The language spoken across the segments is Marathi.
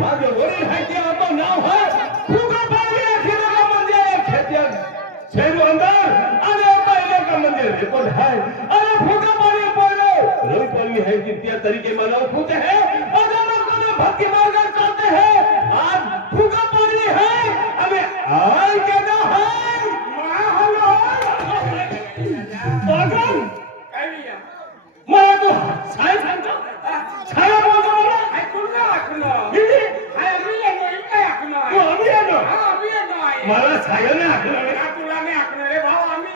माझं वडील आहे ते आता नाव आहे फुगा पाणी खेळा म्हणजे खेत्यात शेरू अंदर आणि पहिले का म्हणजे रिपोर्ट है अरे फुगा पाणी पड़ो रोई पड़ी है कि त्या तरीके मानव खुद है अगर लोगों भक्ति मार्ग चलते हैं आज फुगा पानी है हमें आय कहना है हलो पागल मला तू साय सांगतो छाया बोलतो मला ऐकून मला छाया नाही ऐकलं तुला नाही ऐकलं रे भाऊ आम्ही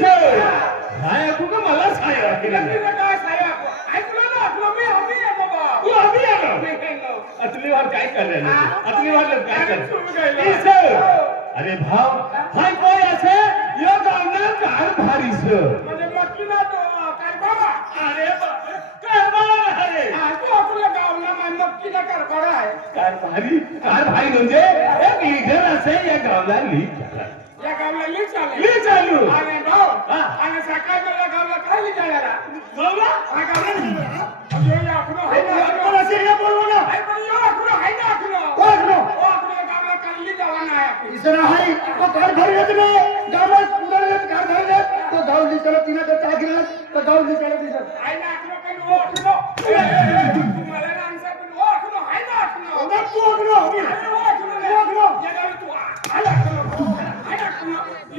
छाया तू का मला छाया ऐकलं काय छाया ऐकलं ना आपलं मी आम्ही येतो बा तू आम्ही येतो अतली वार काय कर रहे अतली वार काय कर अरे भाव हाय कोई असे यो गावना कार भारी छ म्हणजे मक्की ना तो काय बाबा अरे कार बाबा अरे तू आपल्या गावना मान नक्की ना कार बडा आहे कार भारी म्हणजे एक लीडर असे या गावला लीड झाला या गावला लीड चालू अरे भाऊ आणि सकाळ मला गावला काय लीड झाला गावला हा गावला अरे या आपलो हाय असे या बोलू ना हाय पण यो आपलो हाय ना आपलो गावला काय लीड झाला नाही इसरा हाय तो कार भर येत नाही गावात उडवले कार भरले तो गाव लीड तिने तर टाकला तर गाव लीड दिसत हाय ना आपलो पण ओ आपलो तुम्हाला ना आन्सर पण ओ आपलो हाय ना आपलो तू आपलो ओ आपलो या गावी तू हाय आपलो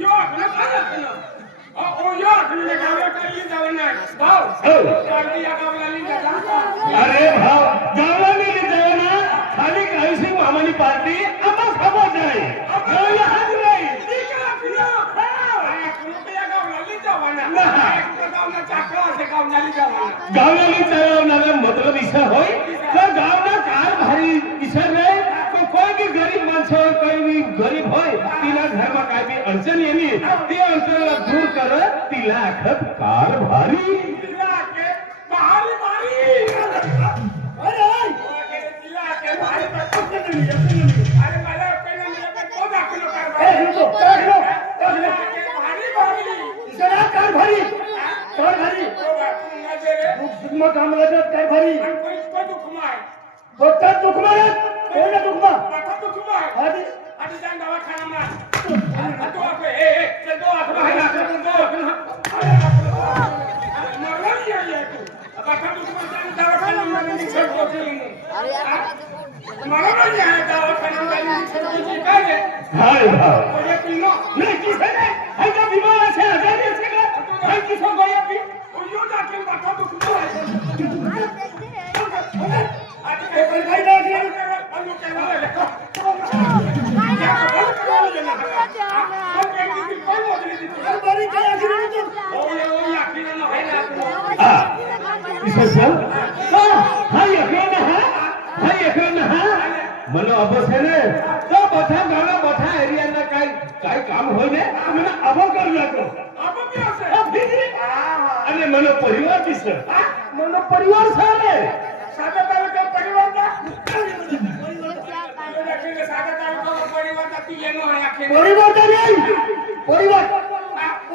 यो आपलो ओ यो आपलो गावला काय लीड झाला नाही भाऊ गावी या गावला लीड झाला अरे भाऊ गावला लीड झाला ना खाली काहीशी मामानी पार्टी आम्हा खबर जाय गावला हात नाही निकला फिरो गावला चालवणारा मतलब इसा होय तर गावना कार भारी इसा नाही तो कोई भी गरीब माणसं कोई भी गरीब होय तिला घरमा काय बी अडचण येली ती अडचण दूर करत तिला अखत कार भारी तिला के भारी भारी अरे तिला के भारी अरे मला पहिला मी तो दाखवलो कार भारी कार भारी दुखमा काम लागत काय भारी कोण दुखमा आहे डॉक्टर दुखमा आहे कोण दुखमा माथा दुखमा आहे आधी जाऊन दवाखाना मा तो आपले ए चल दो आठवा आहे ना मरला ये तू माथा दुखमा जाऊन दवाखाना मा निश्चय होते मला नाही आहे दवाखाना मा निश्चय काय रे हाय भाव ओए पिनो नाही किसे नाही हाय का बीमार आहे आजारी आहे का हाय किसो गया भी यो जाके माथा दुखमा आहे आज के काय नाही अनु काय झालं મને અબો છે ને તો બધા ગાના બધા એરિયાના કાઈ કામ હોય ને મને અબો કરી નાખો અબો ક્યાં છે દીદી અને મને પરિવાર બી છે મને પરિવાર છે ને સાદા તારે પરિવાર ના સાદા તારે પરિવાર ના તી એનો આખે પરિવાર તો નહીં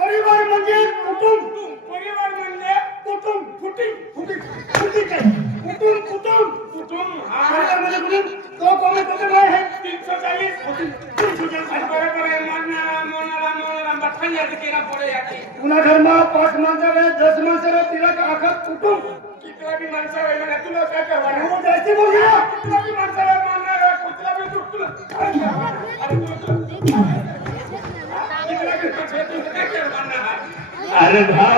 परिवार म्हणजे कुटुंब परिवार म्हणजे कुटुंब फुटी काय कुटुंब हा म्हणजे कुटुंब तो कोण आहे 340 बरोबर आहे मोनाला बठाण्या केला पडे याची पुन्हा घरमा 5 माणसं आहे 10 माणसं आहे तिला का अख्खा कुटुंब कितला भी माणसं आहे ना तुला काय करवाना हो जायची बोल ना कितला भी माणसं आहे मानणार कुठला भी अरे भाव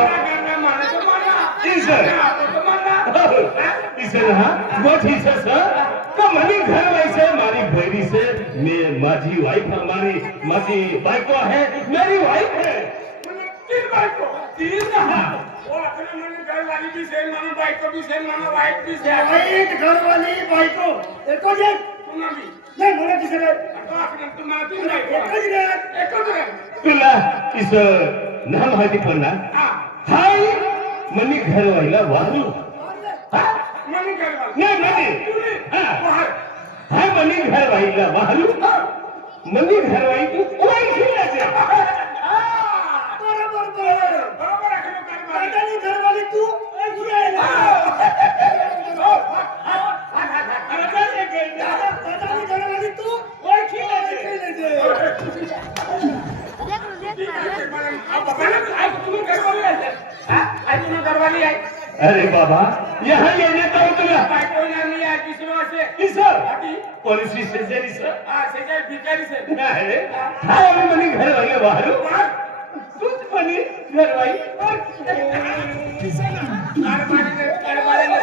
मनी घर वैसे मारी बहनी से मैं माझी वाइफ मारी बाइको है मेरी वाइफ है तीन वो अपने मन घर वाली भी सेम मानो बाइको भी सेम मानो वाइफ भी सेम एक घर वाली बाइको एको जे तुम भी नहीं बोले किसे रे तो आपने तुम्हारा तीन एको जे तुला इस नाम माहिती पडला हाय मनी घर वाला वाहू मनी घर वाला नहीं हाय मनी घर वाला वाहू मनी घर वाली तू कोई खिलाते बरोबर आहे घर वाली तू अरे बाबा यहाँ येण्यात आहो तुला काय कोणा मी आज विसरू असे किसर आधी पोलीस स्टेशन से सर हा सेजल भिकारी से नाही हा मनी घर वाले बाहरो तूच मनी घर वाली कारभारीने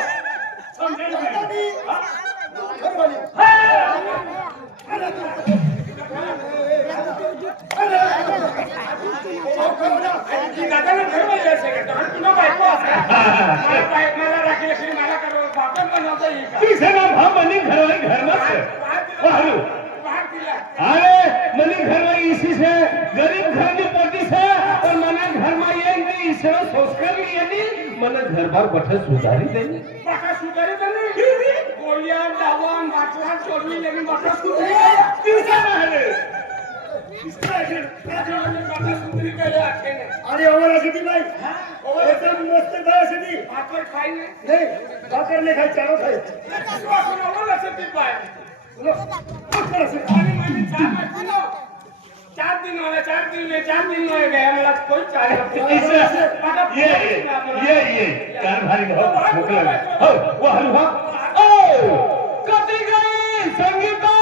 समजेल दादाने घर वाली असे का तुला बायको असे मला बायक मला राखील तरी मला करो बापन बनवता येईल का किसे ना भाव मनी घर वाली घर में से बाहरो बाहर दिला अरे मनी घर वाली इसी से गरीब घर की पोती से और मना घर में ये नहीं इसे सोचकर लिए नहीं मना घर बार बैठे सुधारी देनी बाका सुधारी देनी गोलियां दावा माटला चोरी लेकिन बाका सुधारी गया किसे ना है अरे हमारा सिटी भाई एकदम मस्त बड़ा सिटी भाकर खाई नहीं भाकर नहीं खाई चारों खाई सुनो भाकर से चार दिन हो गए हमरा कोई चार ये कारभारी हो मुकला हो वो हलवा ओ कति गई संगीता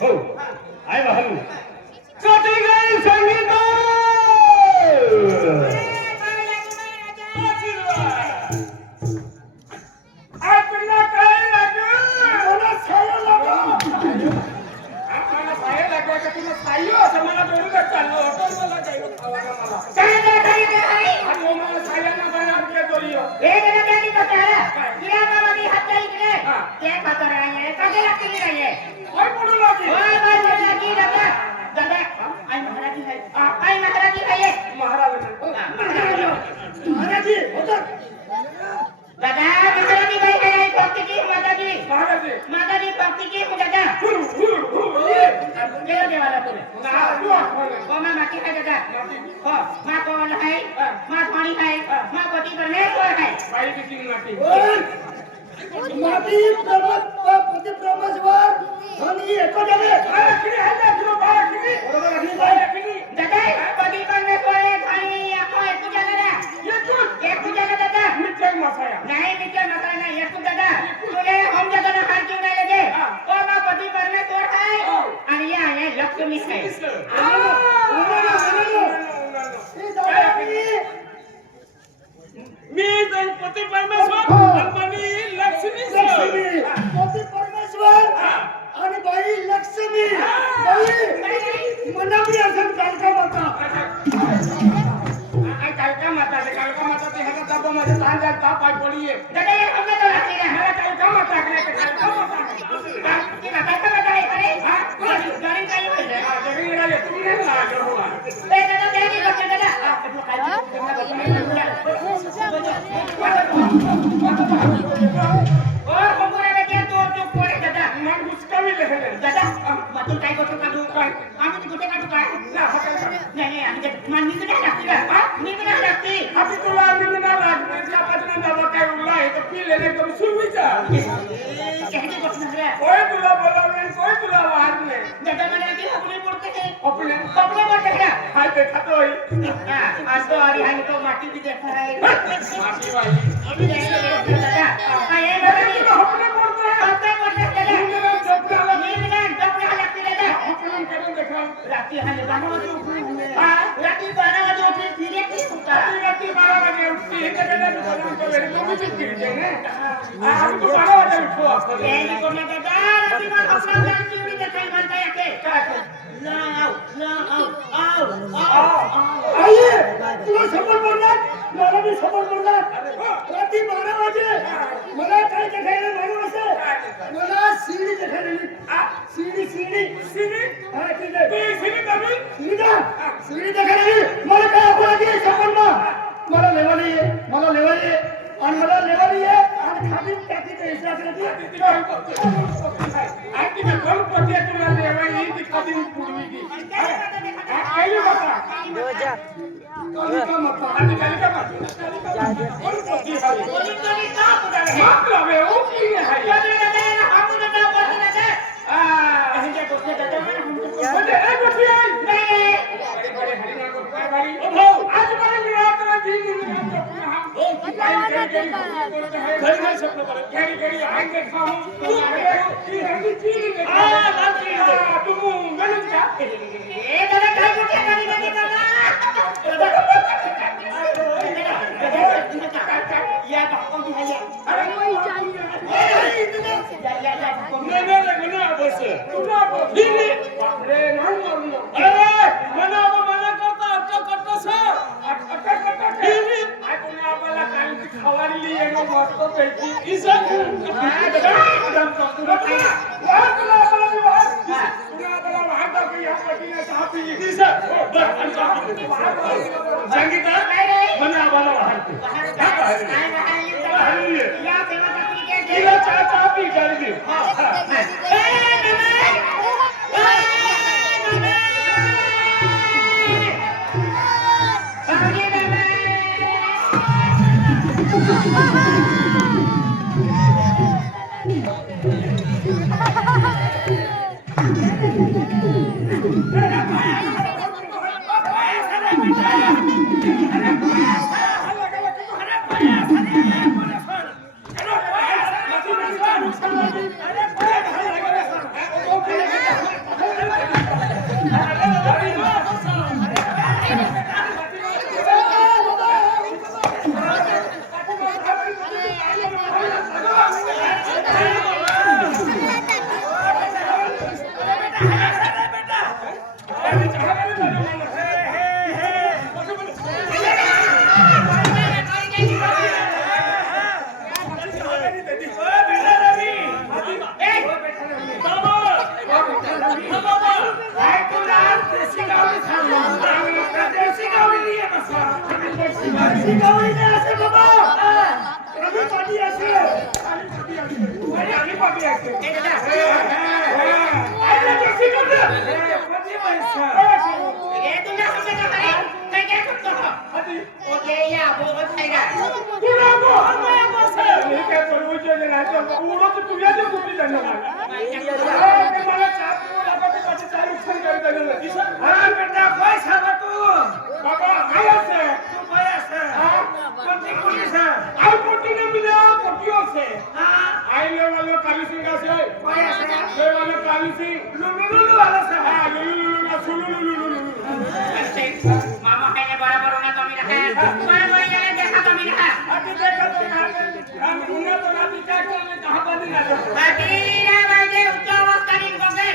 हो आय बहलू कटी गई संगीता माटी प्रमत पति प्रमस्वर धनी एको जले बरोबर अग्नि भाई दादा पति परमेश्वर धनी एको एको जले एको जले दादा मित्र मसाया नहीं मित्र मसाया नहीं एको दादा तूने हम जगह ना हार क्यों नहीं लगे ओ मां पति परमेश्वर है और ये है लक्ष्मी है मी गणपती परमेश्वर आणि लक्ष्मी पति परमेश्वर आणि बाई लक्ष्मी बाई मनावी असेल कालका माता कालका माता ते ह्याचा दाबा मध्ये तांजा तापाय पडीये दादा ये हमने तो राखी रे मला कालका माता कालका माता की कालका माता आहे अरे हां गाडी काय होईल हां जगी निघाले तुम्ही नाही लागलो हो ए दादा ते की करते दादा आपलं काय और हमरे में क्या तो पड़े दादा मन मुस्कावी लेले दादा तू काय करतो का तू काय आम्ही कुठे काढू काय नाही आम्ही मानवी नाही लागती का मी नाही लागती अभी तुला आम्ही ना लागते त्या पासून दावा काय उरला आहे तर पी लेले कमी सुरवीचा कहते कुछ नहीं कोई तुला बोलावले कोई तुला वाहत नाही दादा मला की अपने बोलते हैं अपने बोलते हैं हाय ते खातोय आज तो अभी हम तो माटी भी देखा है माफी भाई अभी देखो दादा ये बोलते हैं अपने बोलते हैं अपने बोलते हैं दादा मेरा जब डाला ये मिला जब डाला लगती दादा अपने करें देखा राती हमें 12 बजे उठी राती 12 बजे उठी फिर एक ही उठा रात्री 12 बजे उठती है करेला दुकान को मेरे को भी चिट्ठी देंगे हम तो 12 बजे उठो ये को मैं दादा राती में अपना जान की उड़ी देखाई बनता है के ना आओ आइए तुला सफल बोलणार मला भी सफल बोलणार रात्री 12 वाजे मला काय देखायला माणूस असे मला सीडी देखायला सीडी सीडी सीडी हा ठीक आहे तू सीडी दाबी सीडी दाखवली मला काय आपण संबंध मला लेवाली आहे आणि मला लेवाली आहे आणि खाली टाकी ते हिसाब आणि ती कोण पती तुला लेवाई ती कधी पुरवी ती आईले बाबा कालिका माता आणि कालिका माता कोण पती आहे बोलून का पुढे मात्र वे ओ की आहे अहिंसा गोष्टी करतो म्हणजे ए गोष्टी आहे नाही बरे हरिनाम को काय बारी ओ भाऊ आज बारे मी रात्र दिन घरी स्वप्न करत घरी आंगे खाऊ ती हंडी चीरी तू गलत का ए दादा काय कुठे करी या बापा की है अरे मना बस तुला दिली बापरे नाही मारलो अरे मना करता सर अटका दिली आपण आपल्याला काही खवाडली आहे नो मस्त पैकी इसा आदम तुला वाहता की या पटीने चहा पी इसा बस संगीता मना वाला वाहते या सेवा करती के तिला चहा पी कर दे मामा है बराबर होना तो मेरा है बराबर ये देखा तो मेरा बाबीरा बाजे उच्च अवस्था नीन बगे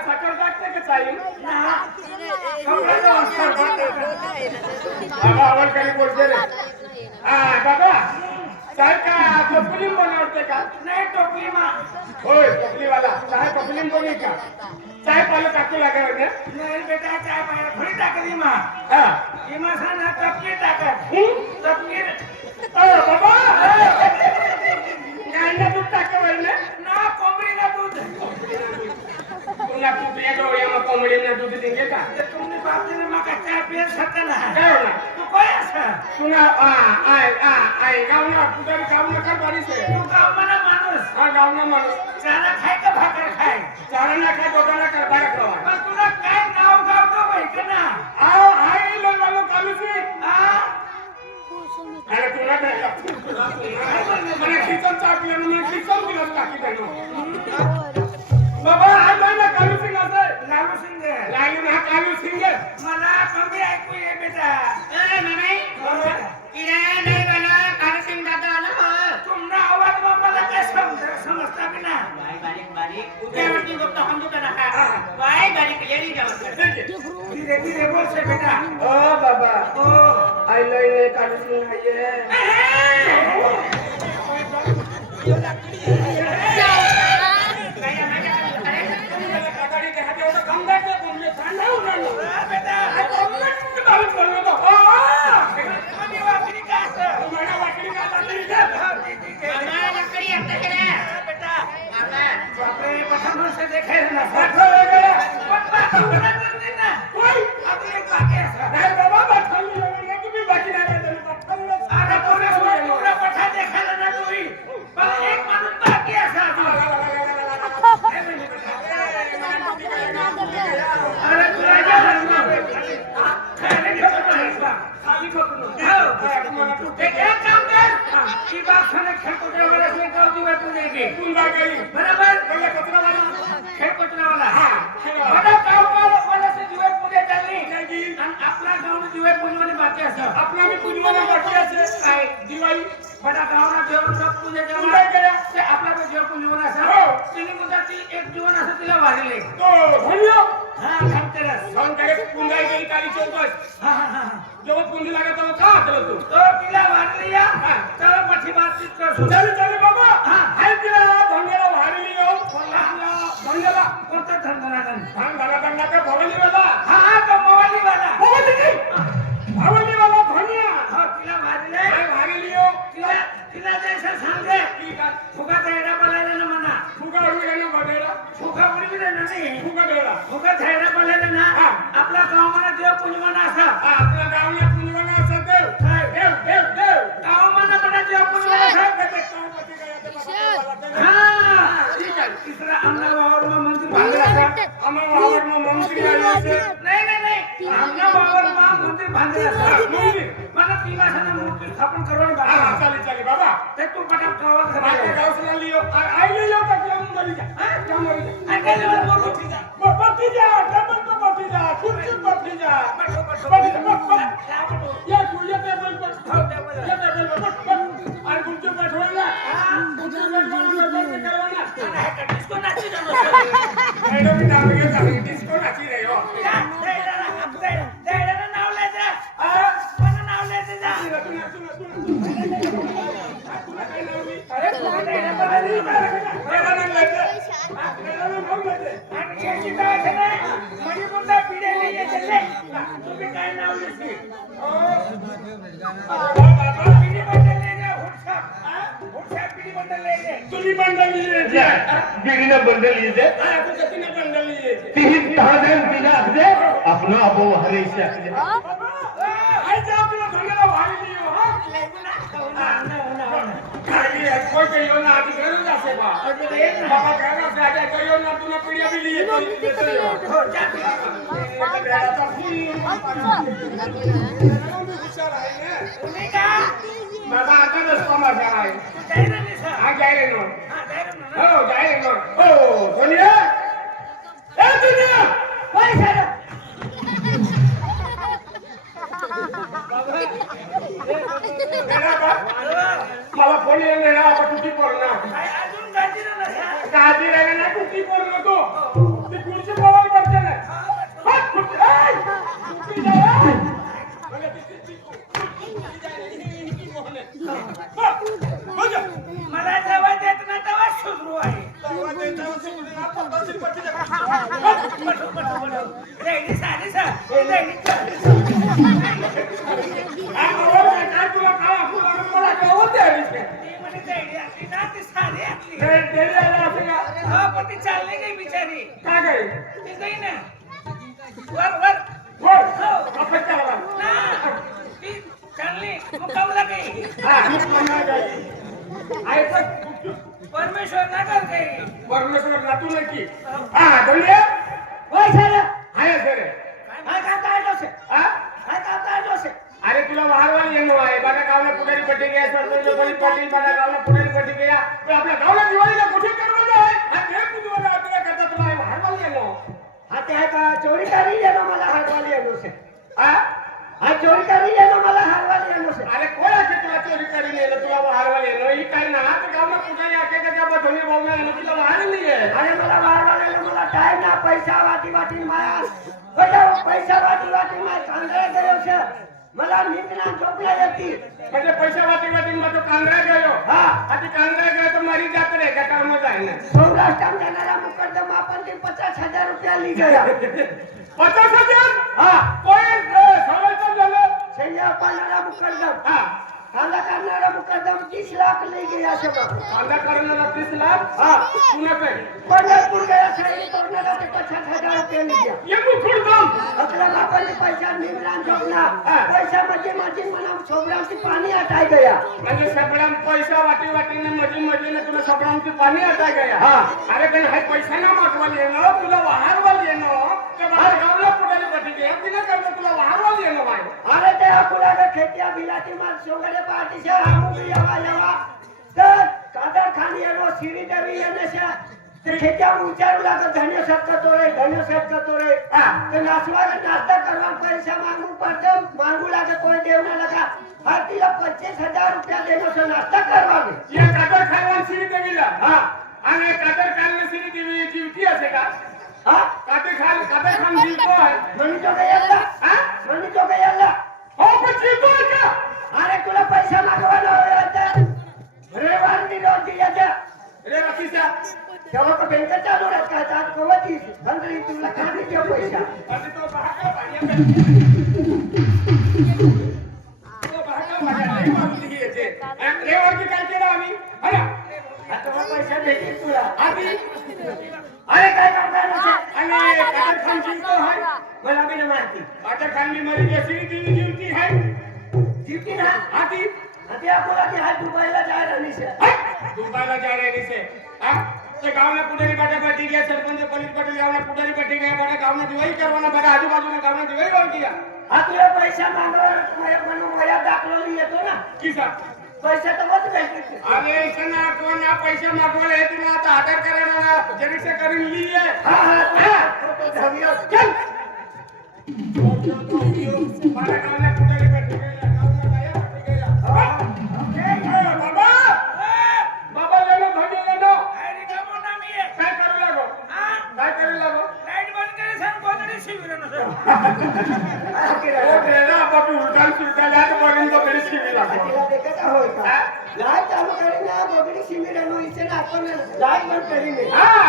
साखर टाकते का चाई बाबा आवड काही बोलते रे बाबा चाय का टोपली बनवते का नहीं टोपली मां होय टोपली वाला चाय टोपली बनी का चाय पालो टाकू लागे होते नहीं बेटा चाय पाया थोड़ी टाक दी मां हां इमा साना टोपली टाका टोपली बाबा गायना दूध टाके वरने ना कोंबडी ना दूध तुला कुठल्या डोळ्याला कोंबडी म्हणा काय होणार तू काय असं तुला आय गावना पुजारी गावना कर बारीस आहे तू गाव म्हणा माणूस हा गावना माणूस चारा खाय का भाकर खाय चारांना काय दोघांना कर बारा करा पण तुला काय नाव गाव तो माहिती ना आओ आई लोलो कालूसी आ अरे तुला काय मला खिचन चापलं मी खिचन दिलं टाकी देनो बाबा आज ना कालूसी नसय लालू सिंग लालू ना कालू सिंग मला कमी ऐकू ये बेटा अरे मम्मी किराया नाही मला कारसिंग दादा आला हो तुमना आवाज में मला काय समजता भी ना बारीक बारीक उद्यावरती फक्त हमदुका नका वाय बारीक लेडी जाऊ धीरे धीरे बोल से बेटा ओ बाबा ओ आई लई कालू सिंग है गाड़ी के हाथे ओटा गंगा के घूमने ठंडा उड़ना बेटा बालू करनो तो कमी वाकडी का असं तुम्हारा वाकडी का ताकड़ी दे आम्हाला लकडी आता है ना बेटा आम्हा बाप रे पठाण से देखे ना बैठो हो गया पप्पा तुमना करते ना कोई अभी एक बाकी है नहीं बाबा बैठो नहीं तू भी बाकी ना बैठो बैठो अरे पूरा पठा देखा ना तू ही पर एक माणूस बाकी है साहब अरे तुला क्या करना खाने के तो खाली पकड़ो एक काम कर की बात सुने खेतो के वाला से गांव जीवा तू देगी कुंडा गई बराबर पहले कचरा वाला खेत कोचरा वाला हां बड़ा गांव वाला से जीवा पूजे चालली नहीं आणि आपला गांव जीवा पूजवाने बाकी असं अपना भी कुंडा बाकी আছে काय दिवाळी बड़ा गांव ना देव सब पूजे कुंडा गया ते आपला भी जीवा पूजवाने असं हो. तिने मुदाती एक जीवन असं तिला वाढले तो धन्य हां धनतेरस संकरे कुंडा गई काली चौकस हां हां हां जो कुंडी लगा तो का चलो तू तो तिला वाढली या चला मठी बातचीत कर चल चल बाबा हां हाय तिला धंगेला वारी लियो कोणला धंगेला कोणता धनगरागन धंगेला का भवनी वाला हां हां तो मोवाली वाला भवनी नहीं भवनी वाला धनिया हां तिला वाढले हाय वारी लियो तिला तिला जैसे सांगे की का फुगा थैरा बोलायला ना म्हणा फुगा उडी ना बडेला फुगा उडी ना नाही फुगा देला फुगा थैरा बोलायला ना हां. आपला गाव म्हणा देव पुंजवाना असा आपल्या गावला कुंडवाना असं देव काय देव गाव म्हणा म्हणा देव पुंजवाना असा कधी कामपती गया हां ठीक आहे तिसरा आमना वावरमा मंदिर बांधला असा आम्हाला वावरमा मंत्री आले असे नाही आमना वावरमा मंदिर बांधला असा मला तीन असा मूर्ती स्थापन करवानी हा बाकी चाली बाबा ते तू पटाप गावात माझ्या घाल गावसला लियो आई लियो का क्या मरी जा क्या मरी जा आणि काय लेवल बोलू ठीक आहे बत्ती जा टेबल पे बत्ती जा कुर्सी बत्ती जा बत्ती जा ये तू ये टेबल पर ये टेबल पर और कुर्सी बैठवाना कुर्सी बैठवाना करवाना डिस्को नाची जातो एडो भी नाम के चालू डिस्को नाची रहे हो नाव लिहायचं मला नाव लिहायचं जा अरे तुला नाही बोलायचं मेरा नाम लेते मेरा नाम लेते आणि याची नाव आहे ना मणिपुरला पिढे नाही चलले तुम्ही काय नाव लिहिली पिढी बंडल ले हुडसाप पिढी बंडल ले तुम्ही बंडल लिए बीडीने बंडल लिए हां तो कितने बंडल लिए तीन ताजन बिना दे अपना अबो हरे से आई जा तुला धंगेला भारी लियो हां खाली है कोई कहियो ना आदि करो ना से बा बाबा कहना से आजा कहियो ना तूने पीढ़िया भी लिए तो लेते हो हुशार आहे ना तुम्ही का बाबा आता रस्ता माझा आहे काय नाही सर हा जाय नो हा काय हो जाय नो हो सोनिया ए दुनिया काय झालं मेरा का मला फोन येऊन देणार आपण तुझी पडणार काय अजून गाजी ना काजी राहिला ना कुठली पोर नको ती खुर्ची पवाल पडते ना हात खुर्ची कुठली जाय मला मला जेव्हा देत ना तेव्हा सुरू आहे रेडी साडी सर काय तुला काय मला गावात द्यावीस का म्हणे रेडी असली ना ती साडी असली डेली आला असेल का हा पण ती चालली गई बिचारी काय काय ती गई ना वर वर बोल आपण करावा ना मी म्हणणार काय ऐकत परमेश्वर नगर काही परमेश्वर नातू नक्की धन्य वय सर आहे सर काय काम काय नसे हा काय काम काय नसे अरे तुला वारवार येणं आहे माझ्या गावाला पुढारी पट्टी घ्या सरपंच कोणी पाटील माझ्या गावाला पुढारी पट्टी घ्या तर आपल्या गावाला दिवाळीला कुठे करवलं आहे हा देव तुम्हाला आपल्या करता तुला वारवार येणं हा ते का चोरी करी येणं मला हारवाली येणं से हा हा चोरी करी येणं मला हारवाली येणं से अरे कोण आहे तुला चोरी करून येणं तुला वारवार येणं ही काही ना तर गावाला पुढारी आके का त्या धोनी बोलणं येणं तुला वार नाही आहे अरे मला वारवाली येणं मला टाइम ना पैसा वाटी वाटी माया बजाव पैसा वाटी वाटी माय कांदळा गयो से मला निंदना झोपला येती म्हणजे पैसा वाटी वाटी मग तो कांद्रा गयो हा आधी कांद्रा गयो तर मरी जात रे का काम आहे ना सौराष्ट्र में जाणारा मुकदमा आपण ते 50,000 रुपया ली गया 50,000 हा कोण सवलत झालं सैया पालनारा मुकदम हा कांदा करणारा मुकदम 30 लाख ले गया सब कांदा करणारा 30 लाख हा पुण्याकडे पंढरपूर गया सैनी करणारा ते 50,000 रुपया ली गया ये मुखुड दाम अकरा बापाने पैसा निमरान झोपना हा. पैसा मध्ये मना छोबरांची पाणी आटाय गया म्हणजे सगळ्यां पैसा वाटी वाटीने मजीने तुला सगळ्यांची पाणी आता गया हा. अरे पण हा पैसा ना मागवाल येणं तुला वाहारवाल येणं ते माझ्या गावला पुढारी पटी घ्या तिने करणं तुला वाहारवाल येणं माय अरे ते अकुला के खेतिया बिलाती मार सोगडे पार्टी से हमू भी यवा तर कादर खान येनो सिरी देवी येने से ते खेतिया उचारू लागत धन्य सत कतोरे हा. ते नाचवा नाश्ता करवा पैसा मांगू पड़ते मांगू लागे कोई देवना लगा हर तिला 25,000 रुपया देनो से नाश्ता करवा या कादर खानवान सिरी देवीला हा आणि कादर खानने सिरी देवी जीवती असे का हा कादर खान जीवतो आहे मनी तो गयल्ला हा मनी तो गयल्ला हो पण जीवतो आहे का अरे तुला पैसा मागवायला हवे तर रेवार निरोधी याच्या रे बाकीचा तेव्हा का बँक चालू राहत का आता कवती धंदरी तुला खाली देऊ पैसा आणि तो भागा भाड्या तो भागा भाड्या नाही मागली येते रेवारची काय केलं आम्ही अरे आता मग पैसा भेटेल तुला आधी अरे काय करणार नसे आणि कादर खान जीवतो आहे मला बी नाही माहिती कादर खान मी मरी जशी ती जीवती आहे जीवती ना आधी आता आपल्याला की हात दुबायला जायला निशा दुबायला जा रहे से हां ते गावना पुढारी बाटा पाटी गया सरपंच पलित पटेल गावना पुढारी पाटी गया बड़ा गावना दिवाळी करवाना बड़ा आजूबाजू में गावना दिवाळी और किया हा तुला पैसा मागवायला तुम्हाला म्हणून वया दाखवली येतो ना किसा पैसा तर मत भेटते अरे सना कोण पैसा मागवायला हे तुला आता आधार करायला जरीसे करून ली आहे हा फोटो घालियो चल बड़ा गावना पुढारी पाटी गया गावना लाया पाटी गया बाबा बाबा लेनो भाजी लेनो अरे गमो ना मी आहे. काय करू लागो हा काय करू लागो लाईट बंद करे सांग कोणतरी शिबिर नसो ओ बेटा बाबू उलटान सुलटान आज पर्यंत तरी शिवी लागो तिला देखत होय का लाईट चालू करीना गोबडी शिमिरा नो इथे ना आपण लाईट बंद करीने हाँ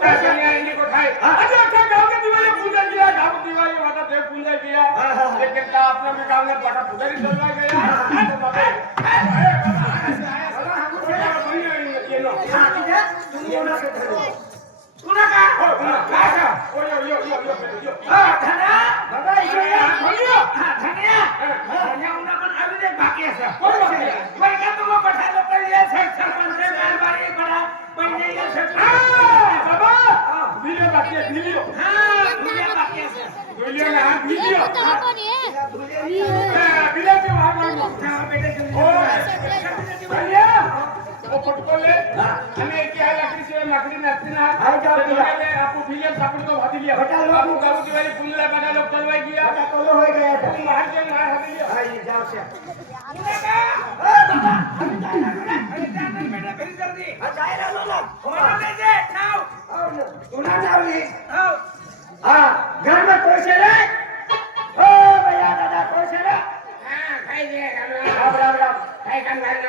पैसा नहीं आएंगे को खाए अच्छा अच्छा गाँव के दिवाली पूजा किया गाँव की दिवाली वाला देव पूजा किया लेकिन का अपने में गाँव में बड़ा पुजारी चलवा गया तो बाबा अरे बाबा ऐसे आया साला हमको क्या बनी ये लो हा तिथे तुम्ही येणार का कुणा का ओ का ओ यो हा धना बाबा इकडे या. हा धन्या धन्या उन्हा पण अजून एक बाकी असा कोण बाकी आहे? बाई का तुम्हा पठा लोक ये सरपंच कारभारी बडा पहिले ये हाँ बाबा वीडियो बाकी है वीडियो हा दुनिया बाकी असा वीडियो में हाँ वीडियो भुले वीडियो के वहाँ मांगो हा बेटे ओ भैया वो पटको ले हमें क्या लकड़ी से मकड़ी में अपनी ना हाँ, जाओ, तो जाओ। ले आपको फिलियम सापुड़ को भाती लिया बता लो। आपको गाँव की वाली पुनला बड़ा लोग चलवाई किया आता कोलो होय गया था तुम मार के मार हमें लिया हा ये जाओ से कुणा का ए बाबा आम्ही जाणार कुणा अरे जाणार बेटा फिर जल्दी हा जायला लो ना मला ले जे नाव और तुला नावली हो हा घर में कोई से रे ओ भैया दादा कोई से रे हाँ खाई दे राम राम राम खाई काम